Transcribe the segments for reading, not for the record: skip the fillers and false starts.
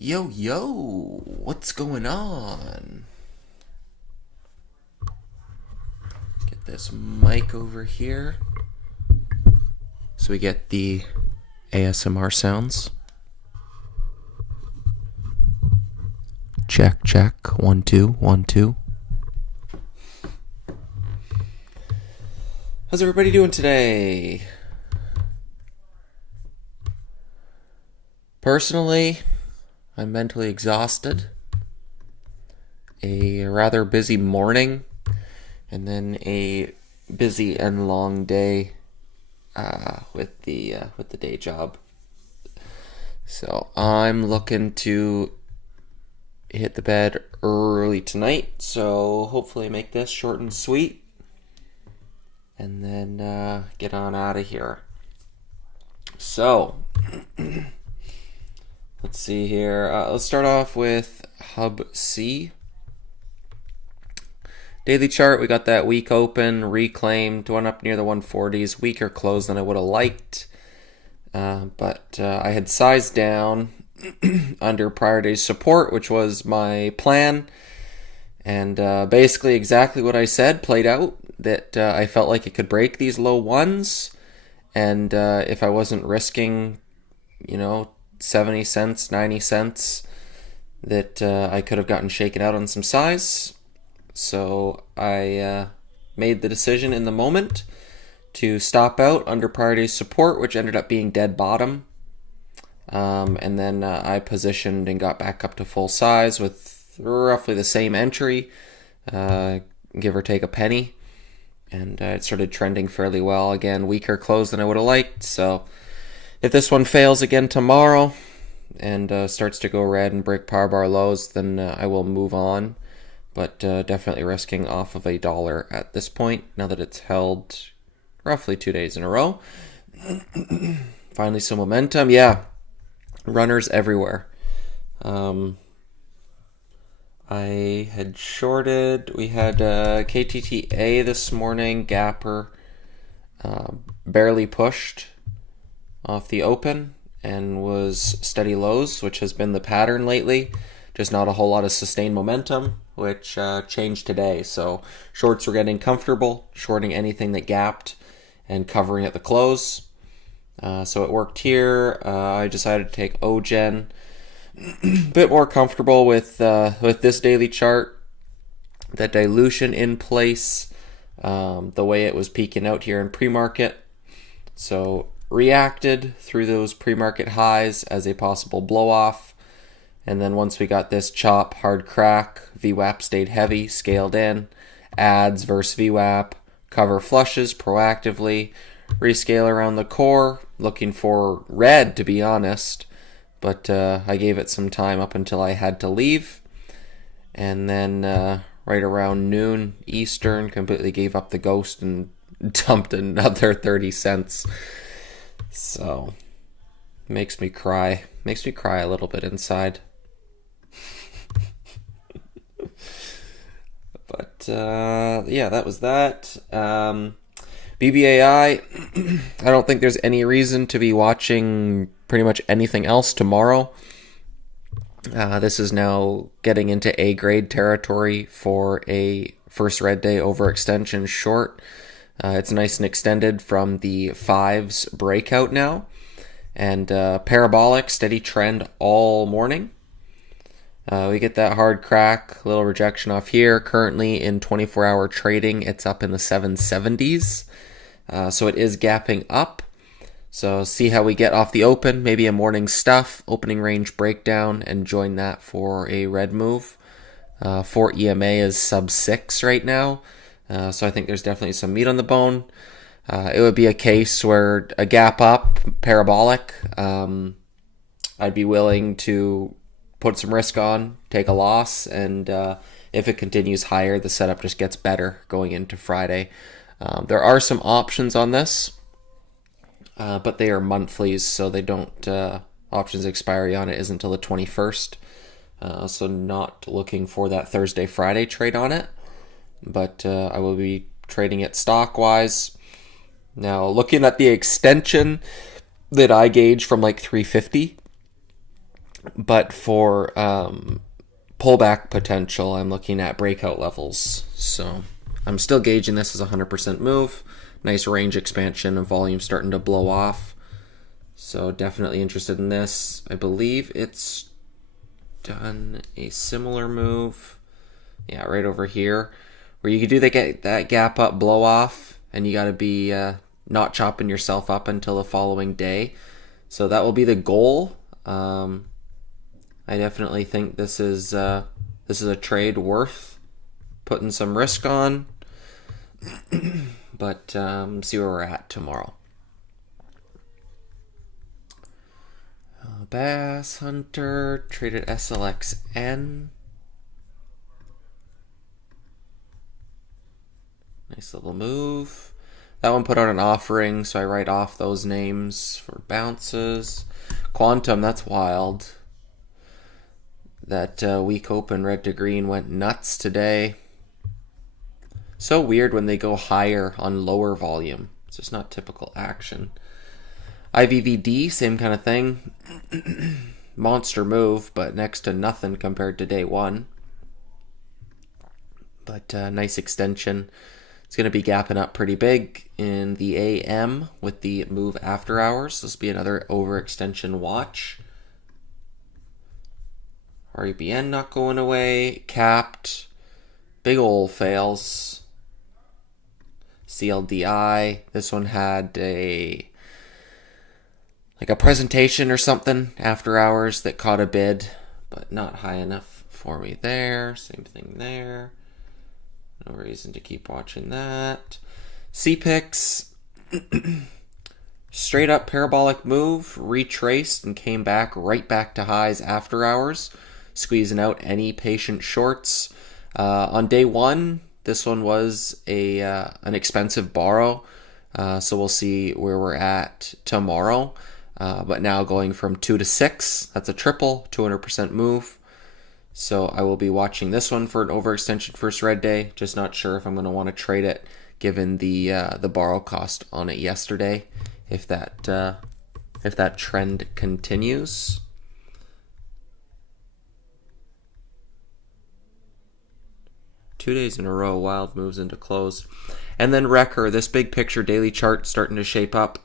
Yo, yo, what's going on? Get this mic over here so we get the ASMR sounds. Check, check, 1, 2, 1, 2. How's everybody doing today? Personally, I'm mentally exhausted. A rather busy morning, and then a busy and long day with the day job. So I'm looking to hit the bed early tonight. So hopefully make this short and sweet, and then get on out of here. So. Let's see here. Let's start off with Hub C. Daily chart, we got that week open, reclaimed, went up near the 140s, weaker close than I would have liked. But I had sized down under prior day's support, which was my plan. And basically exactly what I said played out, that I felt like it could break these low ones. And if I wasn't risking, 70 cents, 90 cents, that I could have gotten shaken out on some size. So I made the decision in the moment to stop out under prior day support, which ended up being dead bottom. And then I positioned and got back up to full size with roughly the same entry, give or take a penny. And it started trending fairly well. Again, weaker close than I would have liked, so if this one fails again tomorrow and starts to go red and break power bar lows, then I will move on. But definitely risking off of $1 at this point, now that it's held roughly 2 days in a row. Finally some momentum. Yeah, runners everywhere. I had shorted. We had KTTA this morning, gapper, barely pushed off the open and was steady lows, which has been the pattern lately. Just not a whole lot of sustained momentum, which changed today. So shorts were getting comfortable, shorting anything that gapped and covering at the close. So it worked here. I decided to take OGen. Bit more comfortable with this daily chart. The dilution in place, the way it was peaking out here in pre-market. So reacted through those pre-market highs as a possible blow-off. And then once we got this chop, hard crack, VWAP stayed heavy, scaled in, ads versus VWAP, cover flushes proactively, rescale around the core, looking for red to be honest, but I gave it some time up until I had to leave. And then right around noon Eastern, completely gave up the ghost and dumped another 30 cents. So, makes me cry. Makes me cry a little bit inside. But, yeah, that was that. BBAI, I don't think there's any reason to be watching pretty much anything else tomorrow. This is now getting into A-grade territory for a first red day overextension short. It's nice and extended from the 5s breakout now. And parabolic, steady trend all morning. We get that hard crack, little rejection off here. Currently in 24-hour trading, it's up in the 770s. So it is gapping up. So see how we get off the open. Maybe a morning stuff, opening range breakdown, and join that for a red move. 4 EMA is sub 6 right now. So I think there's definitely some meat on the bone. It would be a case where a gap up, parabolic, I'd be willing to put some risk on, take a loss, and if it continues higher, the setup just gets better going into Friday. There are some options on this, but they are monthlies, so they don't, options expiry on it isn't until the 21st. So not looking for that Thursday-Friday trade on it. But I will be trading it stock-wise. Now, looking at the extension that I gauge from like 350, But for pullback potential, I'm looking at breakout levels. So I'm still gauging this as a 100% move. Nice range expansion and volume starting to blow off. So definitely interested in this. I believe it's done a similar move. Yeah, right over here. Where you could do that gap up blow off, and you got to be not chopping yourself up until the following day. So that will be the goal. I definitely think this is a trade worth putting some risk on. But see where we're at tomorrow. Bass Hunter traded SLXN. Nice little move. That one put out an offering, so I write off those names for bounces. Quantum, that's wild. That week open red to green went nuts today. So weird when they go higher on lower volume. It's just not typical action. IVVD, same kind of thing. Monster move, but next to nothing compared to day one. But nice extension. It's going to be gapping up pretty big in the AM with the move after hours. This will be another overextension watch. REBN not going away. Capped. Big ol' fails. CLDI. This one had a presentation or something after hours that caught a bid, but not high enough for me there. Same thing there. No reason to keep watching that. CPIX. Straight up parabolic move, retraced and came back right back to highs after hours, squeezing out any patient shorts. On day one, this one was an expensive borrow, so we'll see where we're at tomorrow. But now going from 2 to 6, that's a triple, 200% move. So I will be watching this one for an overextension first red day. Just not sure if I'm going to want to trade it given the borrow cost on it yesterday. If that trend continues. Two days in a row, wild moves into close. And then Wrecker, this big picture daily chart starting to shape up.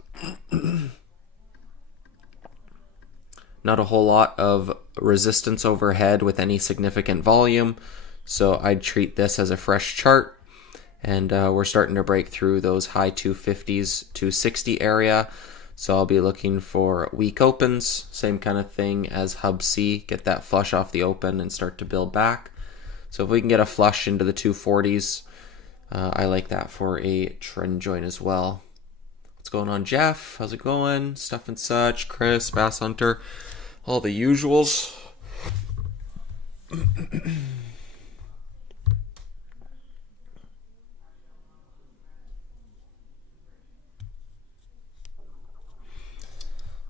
Not a whole lot of resistance overhead with any significant volume. So I'd treat this as a fresh chart. And we're starting to break through those high 250s, 260 area. So I'll be looking for weak opens. Same kind of thing as Hub C. Get that flush off the open and start to build back. So if we can get a flush into the 240s, I like that for a trend join as well. What's going on, Jeff? How's it going? Stuff and such. Chris, Bass Hunter. All the usuals.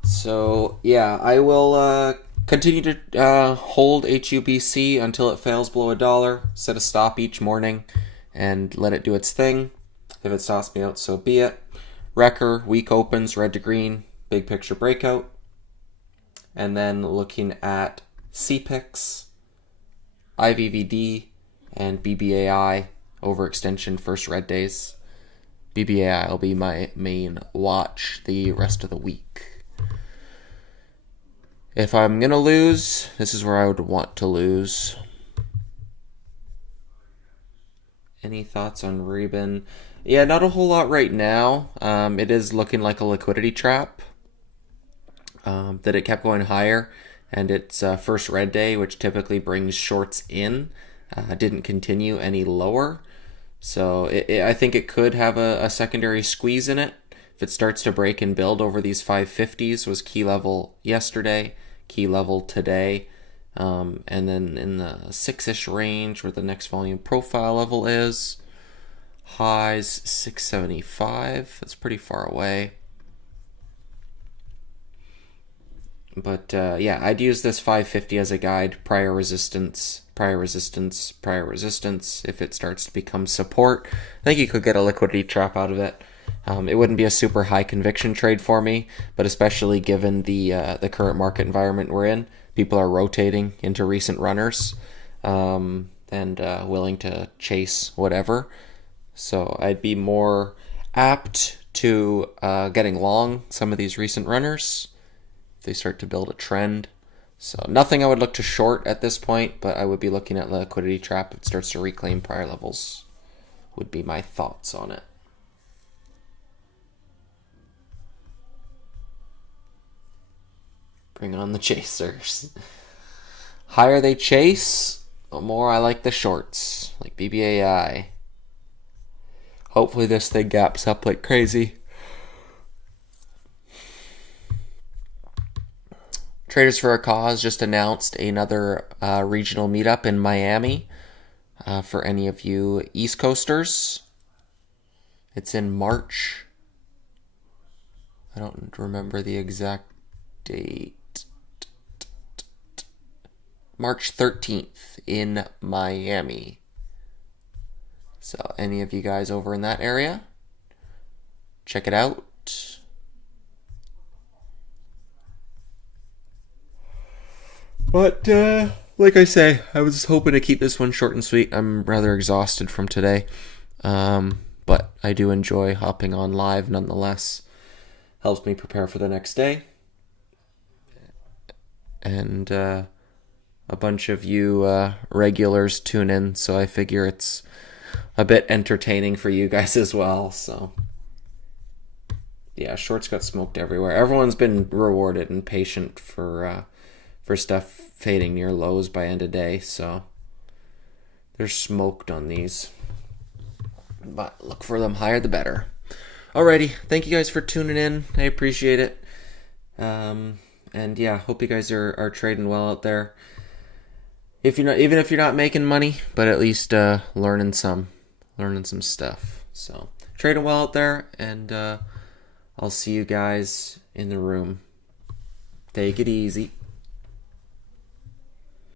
So, yeah, I will continue to hold HUBC until it fails below $1. Set a stop each morning and let it do its thing. If it stops me out, so be it. Wrecker, weak opens, red to green, big picture breakout. And then looking at CPIX, IVVD, and BBAI overextension first red days. BBAI will be my main watch the rest of the week. If I'm going to lose, this is where I would want to lose. Any thoughts on Reuben? Yeah, not a whole lot right now. It is looking like a liquidity trap. That it kept going higher, and its first red day, which typically brings shorts in, didn't continue any lower. So I think it could have a secondary squeeze in it. If it starts to break and build over these 550s, was key level yesterday, key level today, and then in the 6-ish range where the next volume profile level is. Highs 675, that's pretty far away. But yeah, I'd use this 550 as a guide. Prior resistance, prior resistance, prior resistance. If it starts to become support, I think you could get a liquidity trap out of it. It wouldn't be a super high conviction trade for me, but especially given the current market environment we're in, people are rotating into recent runners, and willing to chase whatever. So I'd be more apt to getting long some of these recent runners if they start to build a trend. So nothing I would look to short at this point, but I would be looking at liquidity trap if it starts to reclaim prior levels, would be my thoughts on it. Bring on the chasers. Higher they chase, the more I like the shorts, like BBAI. Hopefully this thing gaps up like crazy. Traders for a Cause just announced another regional meetup in Miami for any of you East Coasters. It's in March. I don't remember the exact date. March 13th in Miami. So any of you guys over in that area, check it out. But like I say, I was hoping to keep this one short and sweet. I'm rather exhausted from today. But I do enjoy hopping on live nonetheless. Helps me prepare for the next day. And a bunch of you regulars tune in, so I figure it's a bit entertaining for you guys as well. So yeah, shorts got smoked everywhere. Everyone's been rewarded and patient for stuff fading near lows by end of day, so they're smoked on these. But look for them higher the better. Alrighty, thank you guys for tuning in. I appreciate it. And yeah, hope you guys are trading well out there. Even if you're not making money, but at least learning some stuff. So trading well out there, and I'll see you guys in the room. Take it easy.